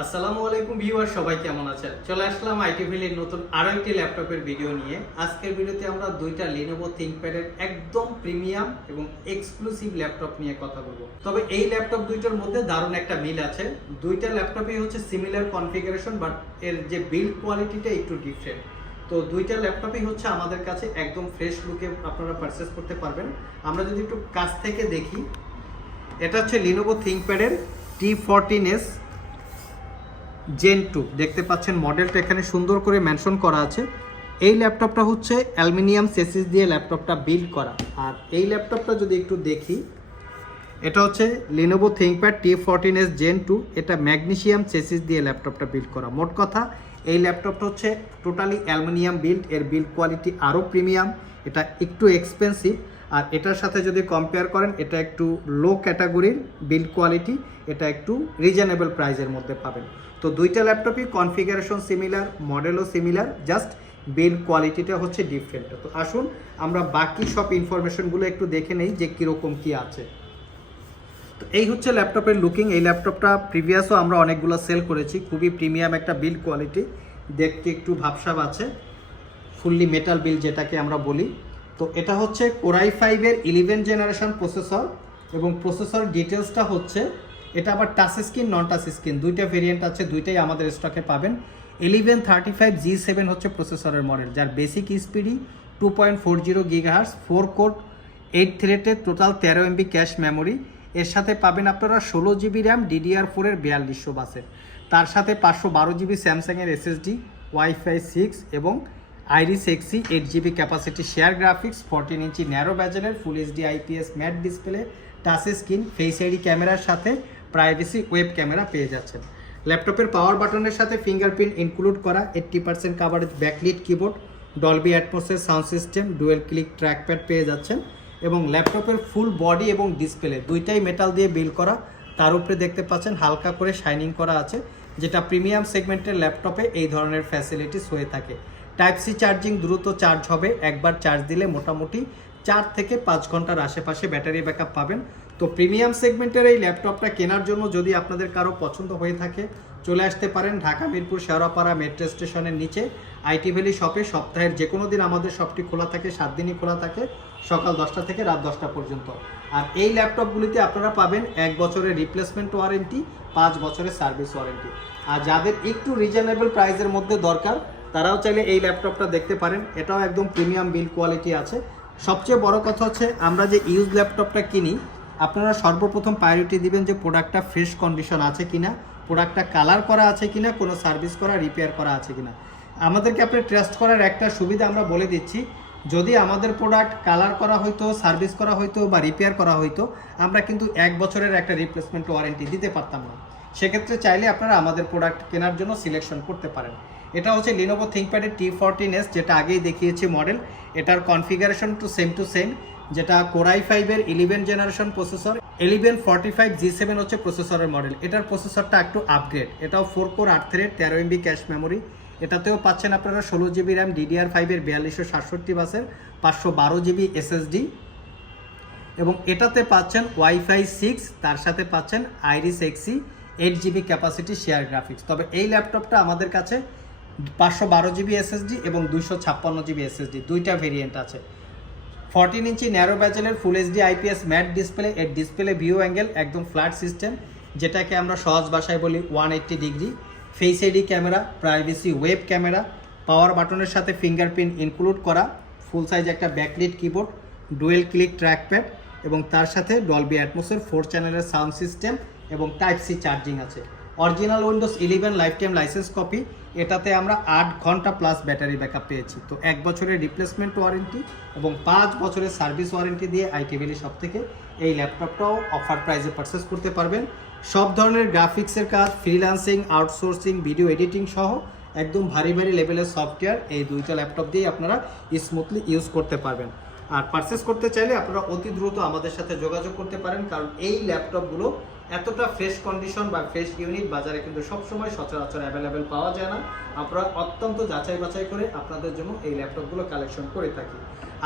আসসালামু আলাইকুম ভিউয়ার, সবাই কেমন আছেন? চলে আসলাম আইটি ভ্যালির নতুন আরো একটি ল্যাপটপের ভিডিও নিয়ে। আজকের ভিডিওতে আমরা দুইটা Lenovo ThinkPad এর একদম প্রিমিয়াম এবং এক্সক্লুসিভ ল্যাপটপ নিয়ে কথা বলবো। তবে এই ল্যাপটপ দুইটার মধ্যে দারুণ একটা মিল আছে। দুইটা ল্যাপটপই হচ্ছে সিমিলার কনফিগারেশন, বাট এর যে বিল্ড কোয়ালিটিটা একটু ডিফারেন্ট। তো দুইটা ল্যাপটপই হচ্ছে আমাদের কাছে একদম ফ্রেশ লুকে আপনারা পারচেজ করতে পারবেন। আমরা যদি একটু কাছ থেকে দেখি, এটা হচ্ছে Lenovo ThinkPad এর T14s Gen 2 দেখতে পাচ্ছেন, মডেলটা এখানে সুন্দর করে মেনশন করা আছে। এই ল্যাপটপটা হচ্ছে অ্যালুমিনিয়াম চেসিস দিয়ে ল্যাপটপটা বিল্ড করা। আর এই ল্যাপটপটা যদি একটু দেখি, এটা হচ্ছে Lenovo ThinkPad T14s Gen 2, এটা ম্যাগনেসিয়াম চেসিস দিয়ে ল্যাপটপটা বিল্ড করা। মোট কথা এই ল্যাপটপটা হচ্ছে টোটালি অ্যালুমিনিয়াম বিল্ড, এর বিল্ড কোয়ালিটি আরও প্রিমিয়াম, এটা একটু এক্সপেন্সিভ। আর এটার সাথে যদি কম্পেয়ার করেন, এটা একটু লো ক্যাটাগরির বিল্ড কোয়ালিটি, এটা একটু রিজনেবল প্রাইসের মধ্যে পাবেন। তো দুইটা ল্যাপটপই কনফিগারেশন সিমিলার, মডেলও সিমিলার, জাস্ট বিল্ড কোয়ালিটিটা হচ্ছে ডিফারেন্ট। তো আসুন আমরা বাকি সব ইনফরমেশনগুলো একটু দেখে নেই যে কীরকম কী আছে। তো এই হচ্ছে ল্যাপটপের লুকিং। এই ল্যাপটপটা প্রিভিয়াসও আমরা অনেকগুলো সেল করেছি, খুবই প্রিমিয়াম একটা বিল্ড কোয়ালিটি, দেখতে একটু ভাবসাব আছে, ফুললি মেটাল বিল্ড যেটাকে আমরা বলি। তো এটা হচ্ছে Core i5 এর 11 জেনারেশন প্রসেসর, এবং প্রসেসর ডিটেলসটা হচ্ছে এটা আবার টাচ স্ক্রিন নন টাচ স্ক্রিন দুইটা ভেরিয়েন্ট আছে, দুইটাই আমাদের স্টকে পাবেন। 1135G7 হচ্ছে প্রসেসরের মডেল, যার বেসিক স্পিডই 2.40 GHz, 4 কোর 8 থ্রেডের টোটাল 13 MB ক্যাশ মেমোরি। এর সাথে পাবেন আপনারা 16 GB র্যাম DDR4 এর 4200 বাসের, তার সাথে 512 GB স্যামসাংয়ের SSD, Wi-Fi 6 এবং Iris Xe 8 GB capacity share graphics, 14 inch narrow ব্যাজেলের full HD IPS matte display, touch screen, face ID ক্যামেরার সাথে প্রাইভেসি ওয়েব ক্যামেরা পেয়ে যাচ্ছেন। ল্যাপটপের পাওয়ার বাটনের সাথে ফিঙ্গারপ্রিন্ট ইনক্লুড করা, 80% কাভারেজ ব্যাকলিট কিবোর্ড, ডলবি অ্যাটমসের sound system, dual click trackpad পেয়ে যাচ্ছেন। এবং ল্যাপটপের ফুল বডি এবং ডিসপ্লে দুইটাই মেটাল দিয়ে বিল্ড করা, তার উপরে দেখতে পাচ্ছেন হালকা করে শাইনিং করা আছে, যেটা প্রিমিয়াম সেগমেন্টের ল্যাপটপে এই ধরনের ফ্যাসিলিটিস হয়ে থাকে। টাইপ সি চার্জিং, দ্রুত চার্জ হবে, একবার চার্জ দিলে মোটামুটি 4 থেকে 5 ঘন্টার আশেপাশে ব্যাটারি ব্যাকআপ পাবেন। তো প্রিমিয়াম সেগমেন্টের এই ল্যাপটপটা কেনার জন্য যদি আপনাদের কারো পছন্দ হয়ে থাকে, চলে আসতে পারেন ঢাকা মিরপুর শেওড়াপাড়া মেট্রো স্টেশনের নিচে আইটি ভ্যালি শপে। সপ্তাহের যে কোনো দিন আমাদের শপটি খোলা থাকে, 7 দিনই খোলা থাকে, সকাল 10টা থেকে রাত 10টা পর্যন্ত। আর এই ল্যাপটপগুলিতে আপনারা পাবেন 1 বছরের রিপ্লেসমেন্ট ওয়ারেন্টি, 5 বছরের সার্ভিস ওয়ারেন্টি। আর যাদের একটু রিজনেবল প্রাইসের মধ্যে দরকার, তারাও চাইলে এই ল্যাপটপটা দেখতে পারেন, এটাও একদম প্রিমিয়াম বিল্ড কোয়ালিটি আছে। সবচেয়ে বড় কথা হচ্ছে, আমরা যে ইউজ ল্যাপটপটা কিনি, আপনারা সর্বপ্রথম প্রায়োরিটি দিবেন যে প্রোডাক্টটা ফ্রেশ কন্ডিশন আছে কিনা, প্রোডাক্টটা কালার করা আছে কিনা, কোনো সার্ভিস করা, রিপেয়ার করা আছে কিনা। আমাদেরকে আপনি ট্রাস্ট করার একটা সুবিধা আমরা বলে দিচ্ছি, যদি আমাদের প্রোডাক্ট কালার করা হইতো, সার্ভিস করা হইতো বা রিপেয়ার করা হইতো, আমরা কিন্তু 1 বছরের একটা রিপ্লেসমেন্ট ওয়ারেন্টি দিতে পারতাম না। সেক্ষেত্রে চাইলে আপনারা আমাদের প্রোডাক্ট কেনার জন্য সিলেকশন করতে পারেন। এটা হচ্ছে Lenovo ThinkPad এর T14s, যেটা আগেই দেখিয়েছি মডেল। এটার কনফিগারেশন টু সেম, যেটা Core i5 এর 11 জেনারেশন প্রসেসর, 1145G7 হচ্ছে প্রসেসরের মডেল। এটার প্রসেসরটা একটু আপগ্রেড, এটাও 4 core 8 thread 13 MB cache memory. এটাতেও পাচ্ছেন আপনারা 16 GB র্যাম DDR5 এর 4267 বাসের, 512 GB SSD, এবং এটাতে পাচ্ছেন Wi-Fi 6, তার সাথে পাচ্ছেন Iris Xe 8 GB capacity share graphics. তবে এই ল্যাপটপটা আমাদের কাছে 512 GB SSD এবং 256 GB SSD দুইটা ভেরিয়েন্ট আছে। 14 ইঞ্চি ন্যারো ব্যাজেলের full HD IPS matte display, এর ডিসপ্লে ভিউ অ্যাঙ্গেল একদম ফ্ল্যাট সিস্টেম, যেটাকে আমরা সহজ ভাষায় বলি 180 degree, face ID camera, privacy web camera, power বাটনের সাথে ফিঙ্গারপ্রিন্ট ইনক্লুড করা, ফুল সাইজ একটা backlit keyboard, dual click trackpad, এবং তার সাথে ডলবি অ্যাটমসের 4 চ্যানেলের সাউন্ড সিস্টেম এবং টাইপ সি চার্জিং আছে। Original Windows 11 lifetime license copy, এটাতে আমরা 8 ঘন্টা প্লাস ব্যাটারি ব্যাকআপ পেয়েছি। তো 1 বছরের রিপ্লেসমেন্ট ওয়ারেন্টি এবং 5 বছরের সার্ভিস ওয়ারেন্টি দিয়ে আইটি ভ্যালি শপ থেকে এই ল্যাপটপটাও অফার প্রাইসে পারচেস করতে পারবেন। সব ধরনের গ্রাফিক্সের কাজ, ফ্রিল্যান্সিং, আউটসোর্সিং, ভিডিও এডিটিং সহ একদম ভারী লেভেলের সফটওয়্যার এই দুইটা ল্যাপটপ দিয়ে আপনারা স্মুথলি ইউজ করতে পারবেন। আর পারচেস করতে চাইলে আপনারা অতি দ্রুত আমাদের সাথে যোগাযোগ করতে পারেন, কারণ এই ল্যাপটপগুলো এতটা ফ্রেশ কন্ডিশন বা ফ্রেশ ইউনিট বাজারে কিন্তু সবসময় সচরাচর অ্যাভেলেবেল পাওয়া যায় না। আমরা অত্যন্ত যাচাই বাছাই করে আপনাদের জন্য এই ল্যাপটপগুলো কালেকশন করে থাকি।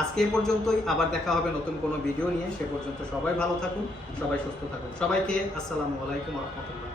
আজকে এই পর্যন্তই, আবার দেখা হবে নতুন কোনো ভিডিও নিয়ে। সে পর্যন্ত সবাই ভালো থাকুন, সবাই সুস্থ থাকুন। সবাইকে আসসালামু আলাইকুম ওয়া রাহমাতুল্লাহ।